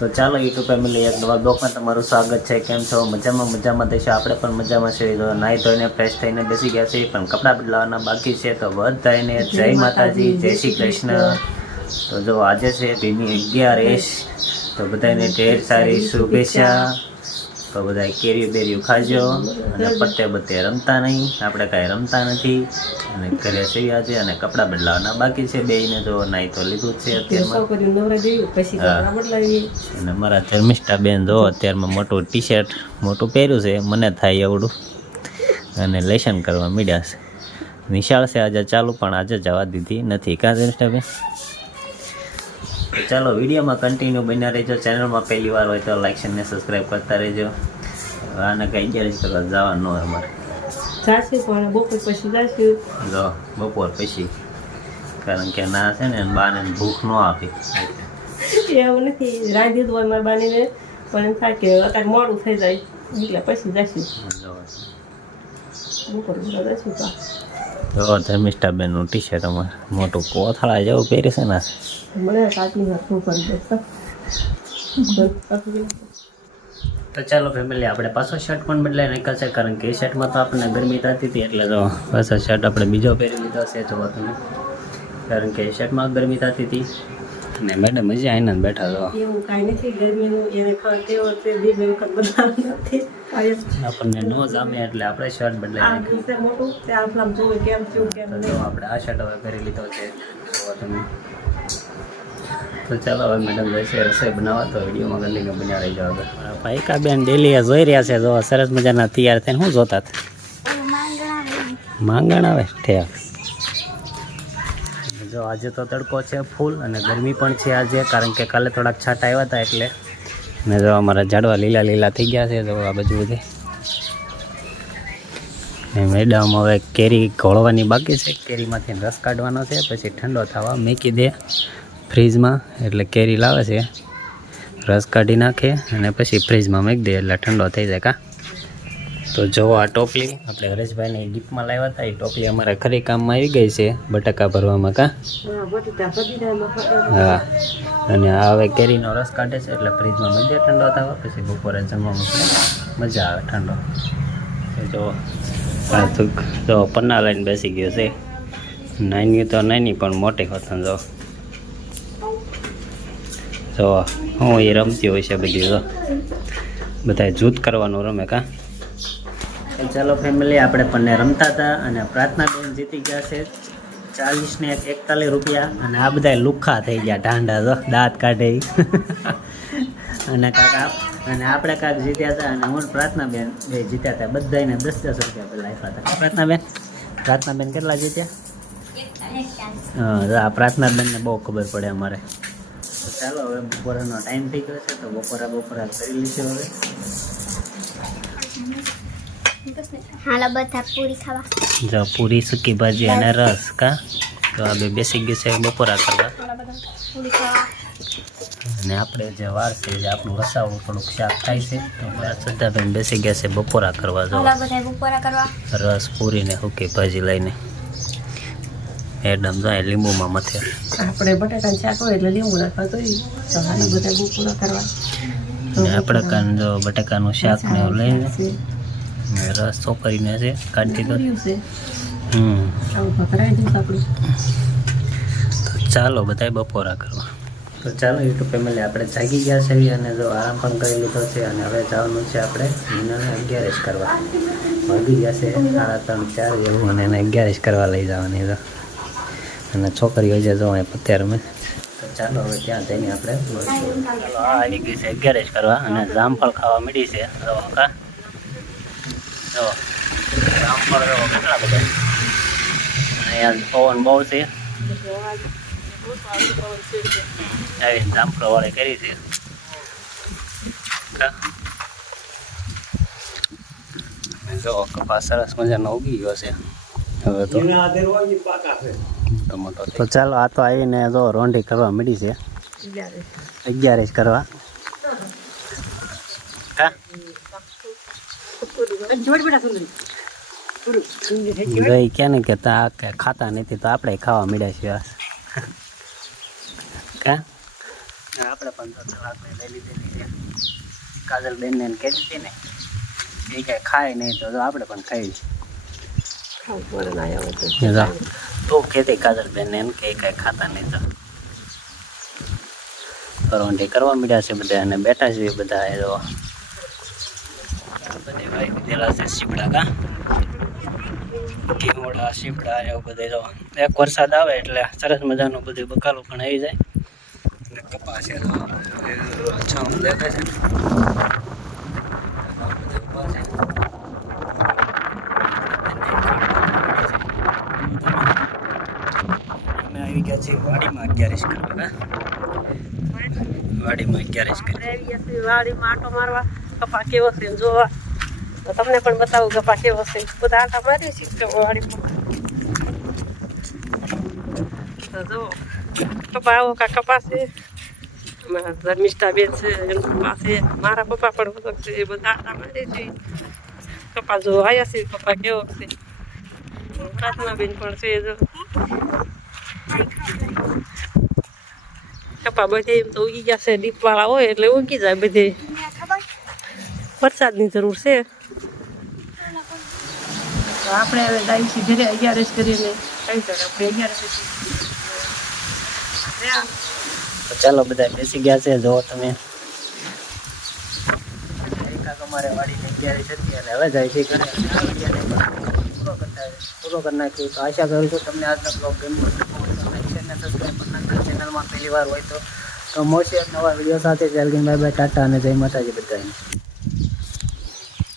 તો ચાલો YouTube family એક નવા બ્લોગમાં તમારું સ્વાગત છે. કેમ છો? મજામાં મજામાં થઈશું આપણે પણ મજામાં છે તો નાહી ધોઈને ફ્રેશ થઈને બેસી ગયા છે પણ કપડાં બદલાવાના બાકી છે. તો બધાને જય માતાજી જય શ્રી કૃષ્ણ. તો જો આજે છે ભીમી અગિયાર તો બધાને ઢેર સારી શુભેચ્છા. તો બધા કેરીઓ બેરીઓ ખાજો અને પત્તે બત્તે રમતા નહીં. આપણે કાંઈ રમતા નથી. અને ઘરે સૈયા છે અને કપડાં બદલાવાના બાકી છે બેયને જો નાઈ તો લીધું છે અત્યારમાં. અને મારા ધર્મિષ્ઠા બેન જો અત્યારમાં મોટું ટી શર્ટ મોટું પહેર્યું છે. મને થાય એવડું. અને લેશન કરવા મીડ્યા છે. નિશાળ છે આજે ચાલુ પણ આજે જવા દીધી નથી. કાં ધર્મિષ્ઠા બેન ચાલો વિડીયોમાં કન્ટિન્યુ બન્યા રહેજો. ચેનલમાં પહેલી વાર હોય તો લાઈક અને સબસ્ક્રાઈબ કરતા રહેજો. આને કંઈ અગિયાર જ કરવા જવાનું હોય અમારે. જાશું પણ બપોર પછી જાશું. જો બપોર પછી. કારણ કે ના છે ને બાને ભૂખ ન આપી. એવું નથી રાંધી હોય મારા બાને પણ એમ થાય કે અત્યારે મોડું થઈ જાય. એટલે પછી જાશું. બપોર જાશું તો. ટી શર્ટ અમારે. મોટું કોથળા જેવું પહેરે છે ને. મને કરી તો ચાલો ફેમિલી આપણે પાછો શર્ટ પણ બદલાઈ નાખ્યો છે કારણ કે એ શર્ટમાં તો આપણને ગરમી થતી હતી એટલે તો પાછો શર્ટ આપણે બીજો પહેરી લીધો છે જોવા તમે કારણ કે એ શર્ટમાં ગરમી થતી હતી. અને મેડમ મજા આવીને બેઠા તો એવું કાંઈ નથી ગરમીનું એને ખબર કેવો છે બે બે વખત બદલાવું નથી. આપણને ન જામે એટલે આપણે શર્ટ બદલાઈ આ મોટું તે આટલામ જોવે કેમ થયું કેમ તો જો નહીં. આપણે આ શર્ટ હવે પહેરી લીધો છે જોવા તમે તો ચાલો હવે મેડમ જશે રસોઈ બનાવવા તો વિડીયોમાં કન્ટિન્યુ બન્યા રહી જાવ ભાઈકા બેન ડેલી જોઈ રહ્યા છે. જો સરસ મજાના તૈયાર થઈને શું જોતા માંગણ આવે. ઠેક. જો આજે તો તડકો છે ફૂલ અને ગરમી પણ છે આજે, કારણ કે કાલે થોડાક છાંટા આવ્યા હતા એટલે. ને જો અમારા ઝાડવા લીલા લીલા થઈ ગયા છે, જો આ બાજુ બધે. મેડમ હવે કેરી ઘોળવાની બાકી છે. કેરીમાંથી રસ કાઢવાનો છે, પછી ઠંડો થવા મૂકી દે. ફ્રીજમાં એટલે કેરી લાવે છે. રસ કાઢી નાખે અને પછી ફ્રીજમાં મૂકી દે એટલે ઠંડો થઈ જાય કા. તો જો આ ટોપલી આપણે હરેશભાઈને ગિફ્ટમાં લાવ્યા હતા એ ટોપલી અમારા ખરી કામમાં આવી ગઈ છે બટાકા ભરવામાં કા. હા અને હવે કેરીનો રસ કાઢે છે એટલે ફ્રીજમાં મજા ઠંડો થવા પછી બપોરે જમવા મૂકે મજા આવે ઠંડો. જો આ તો પન્ના લઈને બેસી ગયો છે. નાની તો નાની પણ મોટી હોતા જો. જો હું એ રમતી હોય છે બધી જો બધા જૂથ કરવાનું રમે કા? ચાલો ફેમિલી આપણે પણ રમતા હતા અને પ્રાર્થના બેન જીતી ગયા છે ચાલીસ ને એક એકતાલીસ રૂપિયા. અને આ બધા લુખ્ખા થઈ ગયા ઢાંડા તો દાંત કાઢે અને કાકા અને આપણે કાંક જીત્યા હતા અને હું પ્રાર્થના બેન બે જીત્યા હતા. બધાને દસ દસ રૂપિયા પેલા આપ્યા હતા. પ્રાર્થના બેન પ્રાર્થના બેન કેટલા જીત્યા? હા તો આ પ્રાર્થના બેનને બહુ ખબર પડે અમારે. તો ચાલો હવે બપોરનો ટાઈમ થઈ ગયો છે તો બપોરા બપોરા કરી લઈશું હવે. હાલો બધા પૂરી ખાવા. જો પૂરી સૂકી ભાજી અને રસ કા? તો આ બે બેસી ગયું છે બપોરા કરવા. પૂરી અને આપણે જે વાર છે જે આપણું રસાવું થોડુંક શાક થાય છે તો મારા શ્રદ્ધાબેન બેસી ગયા છે બપોરા કરવા જો. રસ પૂરીને સૂકી ભાજી લઈને. મેડમ જાય લીંબુમાં મથે. આપણે બટાકાનું શાક હોય એટલે લીંબુ નાખવા તો કરવા. આપણે કાન જો બટાકાનું શાક ને એવું લઈને. ને રસ ચોકરીને છે કાઢી દીધો. હમ. ચાલો બધાય બપોરા કરવા. તો ચાલો યુટ્યુબ ફેમિલી આપણે જાગી ગયા છીએ અને જો આરામ પણ કરી લીધો છે અને હવે જવાનું છે આપણે મીનાને અગિયારસ કરવા. વાગી ગયા છે સાડા ત્રણ ચાર જેવું અને એને અગિયારસ કરવા લઈ જવાની તો અને છોકરીઓ જે જો અહીં પત્યા રમે. તો ચાલો હવે ત્યાં જઈને આપણે આવી ગઈ છે અગિયારસ કરવા અને જામફળ ખાવા મળી છે. જો કા? જો જામફળ જો કેટલા બધા? અહીંયા પવન બહુ છે. આવી જામફળ વાળી કરી છે? જો કપાસ સરસ મજાનો ઉગી ગયો છે. હવે તો તો ચાલો, આ તો આવીને જો રોંઢી કરવા મળી છે. અગિયાર કરવા. કા ગઈ ક્યાં ને કે તા કે ખાતા નથી, તો આપણે ખાવા મળ્યા છીએ કા આપણે પણ તો લઈ લીધેલી છે. કાજલ કહેતી ને, એ કાંઈ ખાય નહીં તો આપણે પણ ખાઈ આવે તો તું કહેતી કાજલ એમ કે એ કાંઈ ખાતા નહીં તો. ફરવાંટી કરવા મળ્યા છે બધા અને બેઠા છે બધા એ જો બધે છે શીપડા કા. ઘીવડા શીપડા એવું બધે જો એક વરસાદ આવે એટલે સરસ મજાનું બધું બકાલું પણ આવી જાય. કપાસ એ દેખાય છે આ બધા ઊભા છે. અમે આવી ગયા છીએ વાડીમાં અગિયારીસ કરવા કા? વાડીમાં જ કરી. વાડીમાં આંટો મારવા કપા કેવો છે જોવા. તો તમને પણ બતાવું કપા કેવો છે. બધા આટા મારી છે વાડીમાં. તો જો કપા આવો કા કપા છે? ધર્મિષ્ઠા બેન છે એમ પપ્પા છે. મારા પપ્પા પણ વધક છે, એ બધા આટા મારી છે. કપા જો આવ્યા છે, કપા કેવો છે. પ્રાર્થના બેન પણ છે જો. કપા બધે એમ તો ઉગી ગયા છે દીપવાળા હોય એટલે ઉગી જાય બધે. વરસાદની જરૂર છે. તો આપણે હવે જાય છીએ ઘરે અગિયારસ કરીને. કઈ શકે આપણે અગિયારસ ચાલો બધા બેસી ગયા છે જો તમે. અમારે વાડીને અગિયારીસ હતી અને હવે જાય છે ઘરે. પૂરો કરતા પૂરો કરી નાખ્યું તો આશા કરું છું તમને આજનો બ્લોગ ગમ્યો હશે. તો લાઈક શેર અને સબસ્ક્રાઈબ પણ નાખજો ચેનલમાં પહેલી વાર હોય તો તો મળશે નવા વીડિયો સાથે. જલ્દી બાય બાય, ટાટા અને જય માતાજી બધાને.